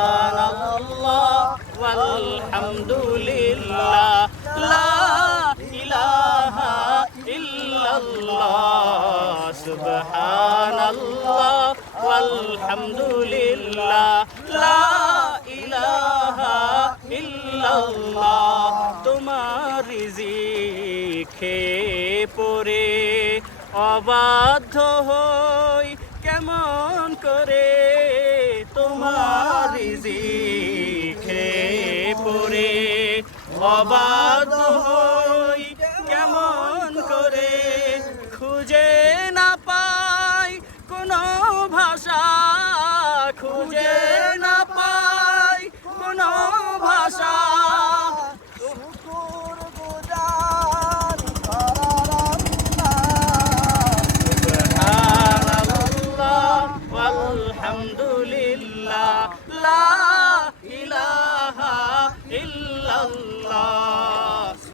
সুবহানাল্লাহ ওয়ালহামদুলিল্লাহ লা ইলাহা ইল্লাল্লাহ সুবহানাল্লাহ ওয়ালহামদুলিল্লাহ লা ইলাহা ইল্লাল্লাহ তোমার রিজিক খেয়ে পড়ে অবাধ্য হই কেমন করে তোমার রিজিক খেয়ে পড়ে অবাধ্য হই কেমন করে খুঁজে না পাই কোনো ভাষা খুঁজে না পাই কোনো ভাষা আলহামদুলিল্লাহ লা ইলাহা ইল্লাল্লাহ